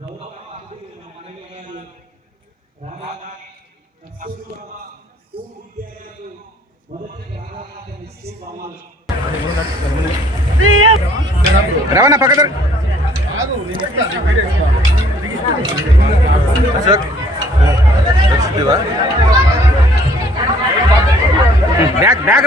గౌరవ అతిథి మనవి గారు రాగానే కస్తూర్బా స్కూల్ విద్యార్థులకు మొదటి ప్రాధాన్యత ఇచ్చే బొమ్మలు రవాణా పక్కన Ashok ఇదివా? Bag bag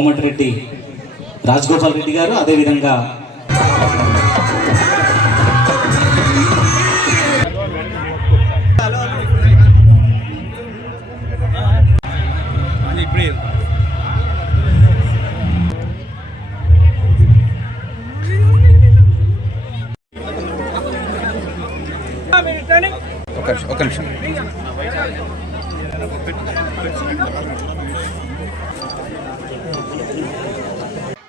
Komatireddy Rajagopal Reddy గారు అదేవిధంగా ఒక నిమిషం ఒక నిమిషం.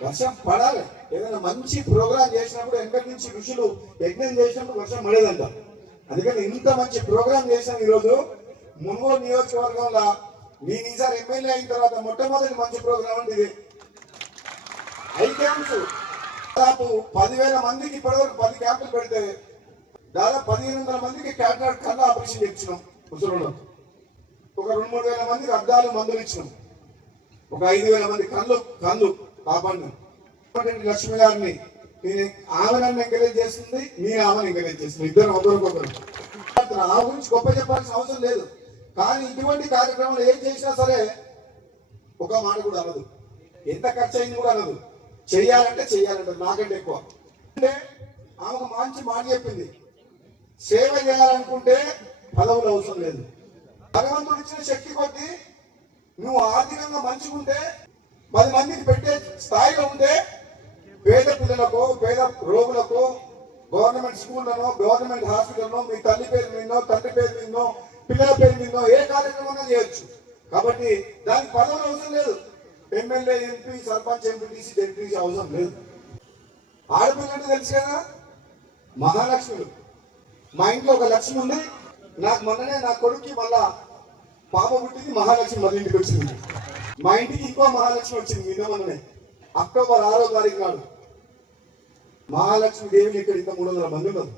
వర్షం పడాలి. ఏదైనా మంచి ప్రోగ్రామ్ చేసినప్పుడు ఎక్కడి నుంచి ఋషులు యజ్ఞం చేసినప్పుడు వర్షం పడేదంట. అందుకని ఇంత మంచి ప్రోగ్రామ్ చేసాం ఈరోజు. మున్గోలు నియోజకవర్గంలో నేను ఈసారి ఎమ్మెల్యే అయిన తర్వాత మొట్టమొదటి మంచి ప్రోగ్రామ్ అంటే ఇది ఐదు క్యాంప్స్ దాదాపు పదివేల మందికి ఇప్పటివరకు పది క్యాంపులు పెడితే దాదాపు పదిహేను వందల మందికి క్యాటరాక్ట్ కన్నా ఆపరేషన్ ఇచ్చినాం ముసలిలో ఒక రెండు మూడు వేల మందికి అద్దాలు మందులు ఇచ్చినాం. ఒక ఐదు వేల మంది కళ్ళు కళ్ళు బాబన్న లక్ష్మి గారిని నేను ఆమె నన్ను ఎంకరేజ్ చేస్తుంది నేను ఆమెను ఎంకరేజ్ చేస్తుంది. ఇద్దరు ఒకరికొకరు ఆ గురించి గొప్ప చెప్పాల్సిన అవసరం లేదు. కానీ ఇటువంటి కార్యక్రమాలు ఏం చేసినా సరే ఒక మాట కూడా అనదు ఎంత ఖర్చు అయింది కూడా అనదు చెయ్యాలంటే చెయ్యాలంటే నాకంటే ఎక్కువ. అంటే ఆమె మంచి మాట చెప్పింది. సేవ చేయాలనుకుంటే పదవులు అవసరం లేదు. భగవంతుడు ఇచ్చిన శక్తి కొద్దీ నువ్వు ఆర్థికంగా మంచిగుంటే పది మందికి పెట్టే స్థాయిలో ఉంటే పేద పిల్లలకు పేద రోగులకు గవర్నమెంట్ స్కూళ్ళను గవర్నమెంట్ హాస్పిటల్లో మీ తల్లి పేరు మీదో తండ్రి పేరు మీదో పిల్లల పేరు మీదో ఏ కార్యక్రమంగా చేయొచ్చు. కాబట్టి దానికి పదవులు అవసరం లేదు. ఎమ్మెల్యే ఎంపీ సర్పంచ్ ఎంపీటీసీ డెప్యూటీసీ అవసరం లేదు. ఆడపిల్లంటే తెలుసు కదా మహాలక్ష్ములు. మా ఇంట్లో ఒక లక్ష్మి ఉంది. నాకు మొన్ననే నా కొడుక్కి మళ్ళా పాప పుట్టింది మహాలక్ష్మి మళ్ళీ ఇంటికి వచ్చింది. మా ఇంటికి ఇంకో మహాలక్ష్మి వచ్చింది మీద అక్టోబర్ ఆరో తారీఖు నాడు. మహాలక్ష్మి దేవిని ఇక్కడ ఇంకా మూడు వందల మంది ఉన్నారు.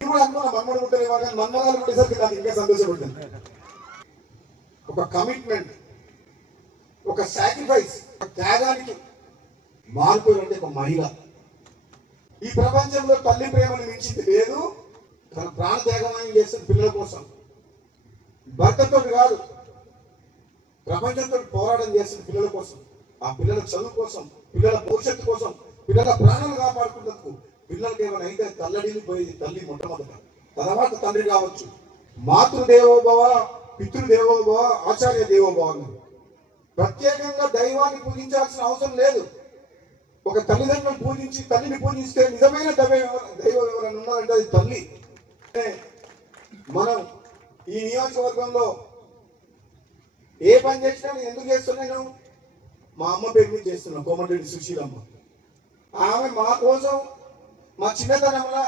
నేను కూడా అనుకున్నా మన్మడు పుట్టారు కానీ మన్మరాలు నాకు ఇంకా సంతోషపడ్డాను. ఒక కమిట్మెంట్ ఒక సాక్రిఫైస్ ఒక త్యాగానికి మార్పు అంటే ఒక మహిళ. ఈ ప్రపంచంలో తల్లి ప్రేమను మించింది లేదు తన ప్రాణ త్యాగమని చేస్తున్న పిల్లల కోసం. భర్తతో కాదు. ప్రపంచంతో పోరాటం చేస్తున్న పిల్లల కోసం ఆ పిల్లల చదువు కోసం పిల్లల భవిష్యత్తు కోసం పిల్లల ప్రాణాలు కాపాడుకున్నందుకు పిల్లలకి ఏమైనా అయితే తల్లడిని పోయేది తల్లి మొట్టమొదట. తర్వాత తండ్రి కావచ్చు. మాతృదేవోభవ పితృదేవోభవ ఆచార్య దేవోభవ. అన్నారు ప్రత్యేకంగా దైవాన్ని పూజించాల్సిన అవసరం లేదు. ఒక తల్లిదండ్రులను పూజించి తల్లిని పూజిస్తే నిజమైన దైవం దైవం ఎవరైనా ఉన్నారంటే అది తల్లి. మనం ఈ నియోజకవర్గంలో ఏ పని చేసినా నేను ఎందుకు చేస్తున్నాను మా అమ్మ పేరు మీద చేస్తున్నా కోమటిరెడ్డి సుశీలమ్మ. ఆమె మా కోసం మా చిన్నతనంలో